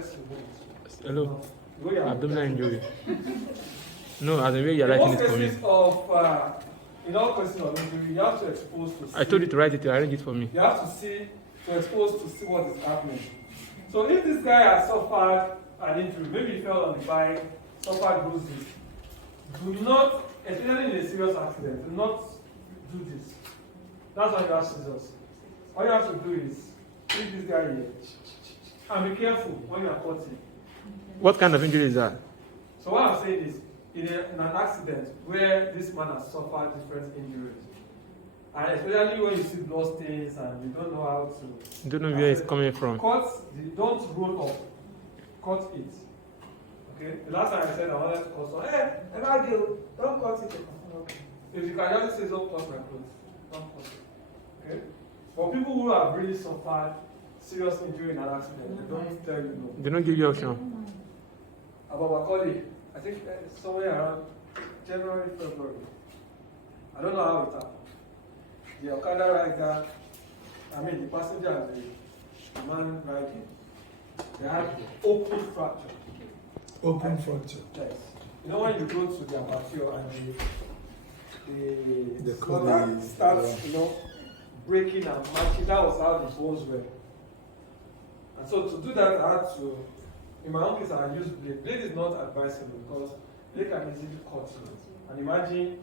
unless you want. Hello. No. Abdominal injury. No, as in where you're writing it for me. In all cases of injury, you have to expose to see. I told you to write it, arrange it for me. You have to expose to see what is happening. So if this guy has suffered an injury, maybe he fell on the bike, suffered bruises, do not, especially in a serious accident, do not do this. That's why you have scissors. All you have to do is treat this guy here. And be careful when you are cutting. What kind of injury is that? So what I'm saying is, in an accident where this man has suffered different injuries, and especially when you see blood stains and you don't know how to... You don't know where it's coming from. Don't roll up. Cut it. Okay? The last time I said I wanted to cut someone, hey, don't cut it. Okay. If you can just say, don't cut my clothes. Don't cut it. Okay? For people who have really suffered serious injury in an accident, they don't tell you no. They don't give you option. About my colleague, I think somewhere around January, February. I don't know how it happened. The Okada rider, the passenger and the man riding, they had open fracture. Open fracture. Yes. You know when you go to the abattoir and the starts, breaking and matching, that was how the bones were. And so to do that, I had to, in my own case, I used blade. Blade is not advisable because blade can easily cut you. And imagine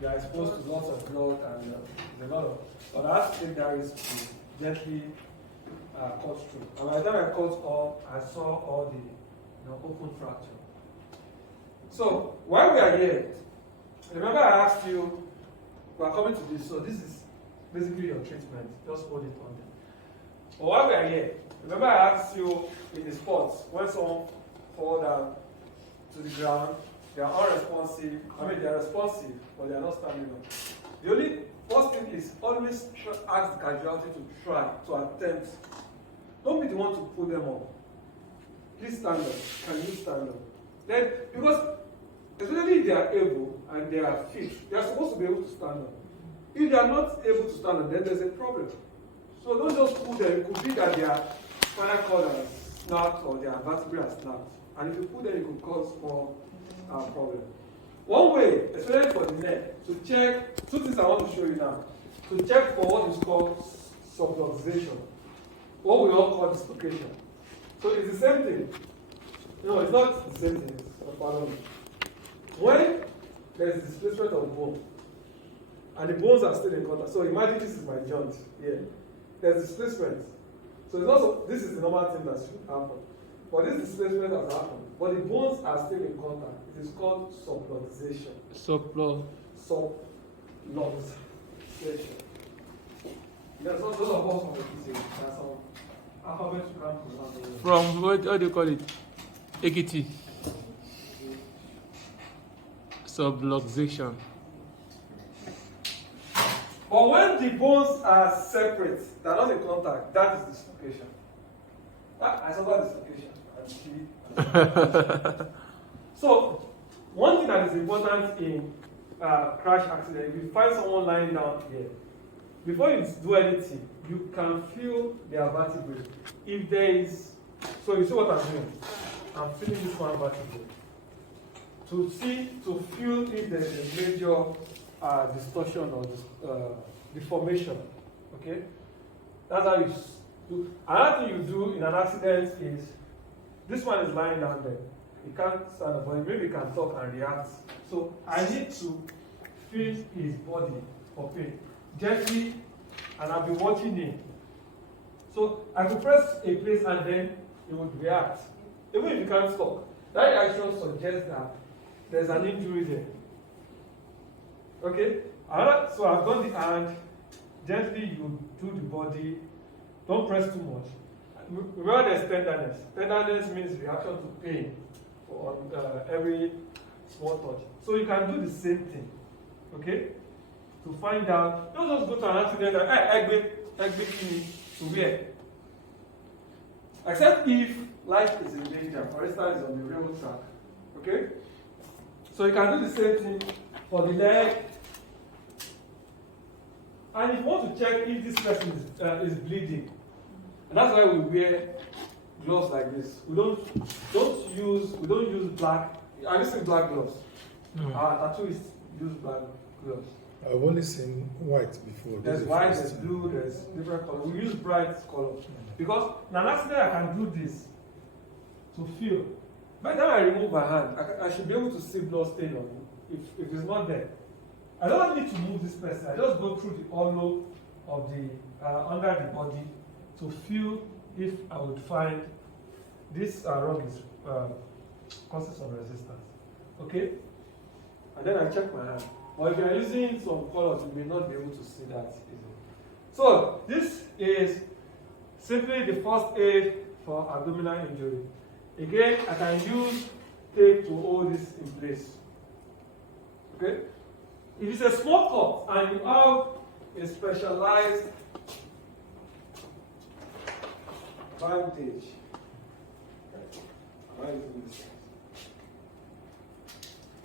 you are exposed to lots of blood and there's a lot of. But I had to take that risk to gently cut through. And by the time I cut all, I saw all the open fracture. So while we are here, remember I asked you, we are coming to this, so this is basically your treatment. Just hold it on there. But while we are here, remember I asked you in the sports, when someone fall down to the ground, they are unresponsive. They are responsive, but they are not standing up. The only first thing is always ask the casualty to try, to attempt. Don't be the one to pull them up. Please stand up. Can you stand up? Then, because especially if they are able and they are fit, they are supposed to be able to stand up. If they are not able to stand up, then there's a problem. So don't just pull them. It could be that their spinal cord has snapped or their vertebrae has snapped. And if you pull them, it could cause more problem. One way, especially for the neck, to check, two things I want to show you now. To check for what is called subluxation. What we all call dislocation. So it's the same thing. No, it's not the same thing. Pardon me. When there's displacement of bone, and the bones are still in contact. So imagine this is my joint here. There's displacement. So it's also, this is the normal thing that should happen. But this displacement has happened. But the bones are still in contact. It is called subluxation. Subluxation. There's those of us from the physics. There's some alphabet you can't pronounce. From what do you call it? Ekiti. Subluxation. But when the bones are separate, they're not in contact, that is dislocation. I suffer dislocation. So, one thing that is important in crash accident, if you find someone lying down here, before you do anything, you can feel their vertebrae. If there is, so you see what I'm doing? I'm feeling this one vertebrae. To feel if there is a major distortion or deformation. Okay? That's how you do. Another thing you do in an accident is, this one is lying down there. He can't stand up, but maybe he can talk and react. So I need to feel his body for pain. Gently, and I'll be watching him. So I could press a place and then he would react. Even if he can't talk. That action suggests that there's an injury there. Okay? So I've done the hand. Gently you do the body. Don't press too much. Remember there's tenderness. Tenderness means reaction to pain on every small touch. So you can do the same thing. Okay? To find out, don't just go to an accident and egg to where? Except if life is in danger, for instance, on the railroad track. Okay? So you can do the same thing for the leg. And if you want to check if this person is bleeding, and that's why we wear gloves like this. We don't use black. Have you seen black gloves? No. Our tattooists use black gloves. I've only seen white before. There's This is white, the there's first blue, time. there's different colors. We use bright colors because now next day I can do this to feel. By the time I remove my hand, I should be able to see blood stain on it if it's not there. I don't need to move this person. I just go through the hollow of the under the body to feel if I would find this rug is causes some resistance. Okay? And then I check my hand. Or if you are using some colors, you may not be able to see that easily. So this is simply the first aid for abdominal injury. Again, I can use tape to hold this in place. Okay? If it's a small cut and you have a specialized bandage,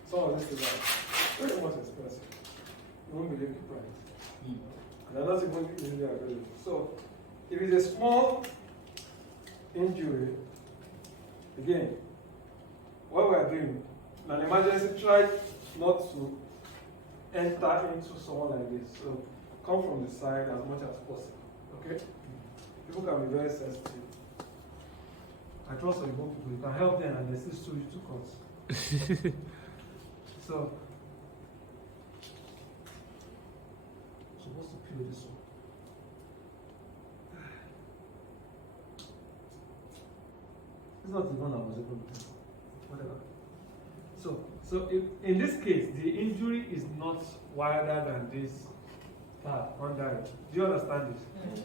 some of this is very much expensive. You won't believe the price. And they're not even easily available. So, if it's a small injury, again, what we are doing, in an emergency, try not to enter into someone like this. So, come from the side as much as possible. Okay? People can be very sensitive. I trust some people, you can help them and they still sue you to court. So, supposed to peel this one. It's not the one I was able to do. Whatever. So if, in this case, the injury is not wider than this part under it. Do you understand this? Yes.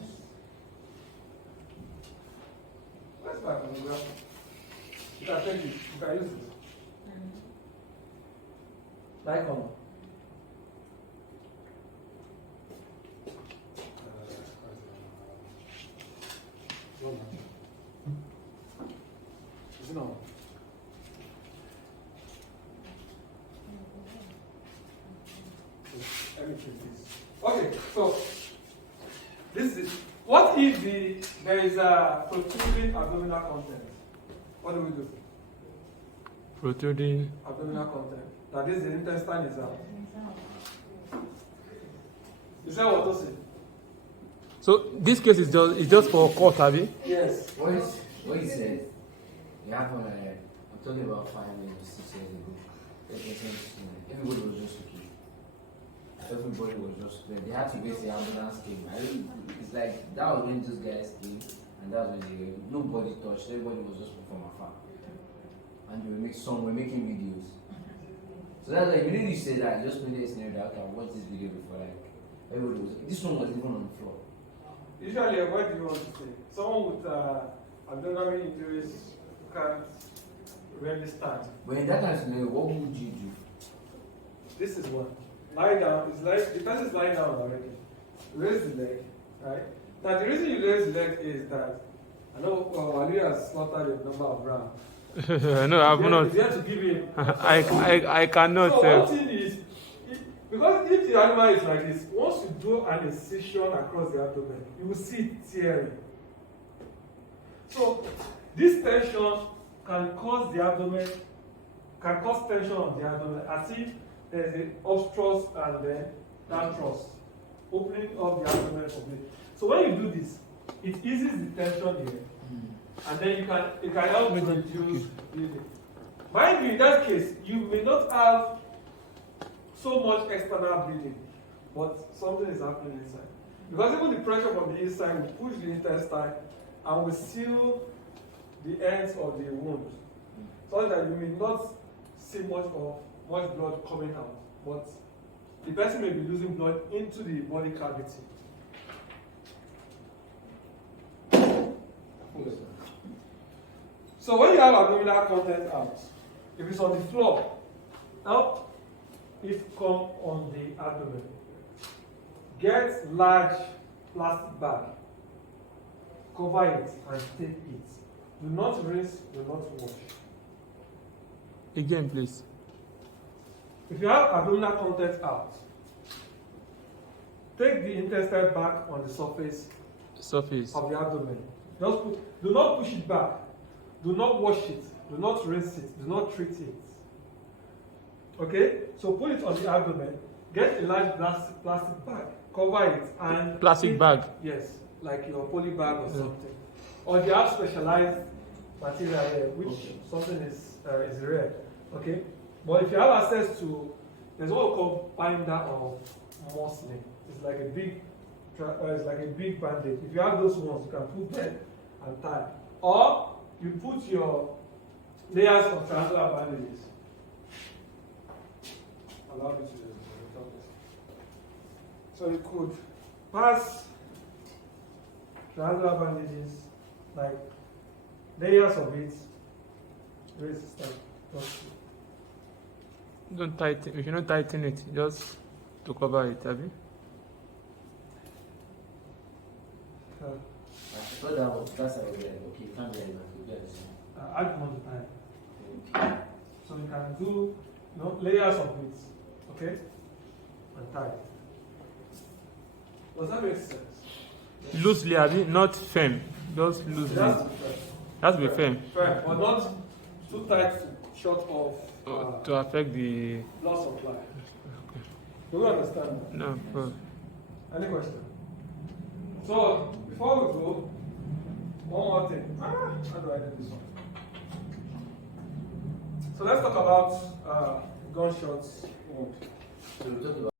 Where's my photograph? You can take it. You can use it. Like on. Is it on? Let me keep this. Okay, so this is what if there is a protruding abdominal content? What do we do? Protruding. Abdominal content. That is the intestine is out. Is that what to say? So this case is just for court, have you? Yes. What he said, it happened I'm talking about 5 years, 6 years ago. Everybody was just okay. Everybody was just there. They had to wait the ambulance came. It's like that was when those guys came, and that was when nobody touched. Everybody was just from afar, and they were making videos. So that's like immediately you say that, you just made a scenario that okay, I watched this video before. Like everybody was. This one was even on the floor. Usually, what do you want to say? Someone with abdominal injuries can't really stand. But in that kind of scenario, what would you do? This is one. Lie down. It's like the person is lying down already. Raise the leg, right? Now the reason you raise the leg is that I know Wali has slaughtered a number of rams. No, I've not. He's here to give you. I cannot. So one thing is, because if the animal is like this, once you do an incision across the abdomen, you will see it tearing. So this tension can cause the abdomen, can cause tension on the abdomen, as if there's an obstrus and then that thrust, opening up the abdomen a bit. So when you do this, it eases the tension here, and then it can help to reduce bleeding. Mind you, in that case, you may not have so much external bleeding, but something is happening inside. Because even the pressure from the inside will push the intestine and will seal the ends of the wound, so that you may not see much blood coming out, but the person may be losing blood into the body cavity. So when you have abdominal content out, if it's on the floor, help it come on the abdomen. Get large plastic bag, cover it and tape it. Do not rinse, do not wash. Again, please. If you have abdominal content out, take the intestine back on the surface Surface. of the abdomen. Do not push it back. Do not wash it. Do not rinse it. Do not treat it. Okay? So put it on the abdomen. Get a large plastic bag. Cover it and Plastic bag. Yes, like your poly bag or something. Or they have specialized material here, which something is rare. Okay? But if you have access to, there's what we call binder of muslin. It's like a big bandage. If you have those ones, you can put them and tie. Or you put your layers of triangular bandages. Allow me to talk this. So you could pass triangular bandages, like layers of it. Raise the step. Don't tighten. You should not tighten it. Just to cover it, have you? I thought that was that's how we like, okay, you can't be like that. Add more time. So you can do layers of it, okay? And tie. Does that make sense? Loosely, have you? Not firm. Just loosely. Has to be firm. Firm, but not too tight to short off To affect the. blood supply. Do you understand? No. Any question? So, before we go, one more thing. How do I do this one? So let's talk about gunshots wound. So we talked about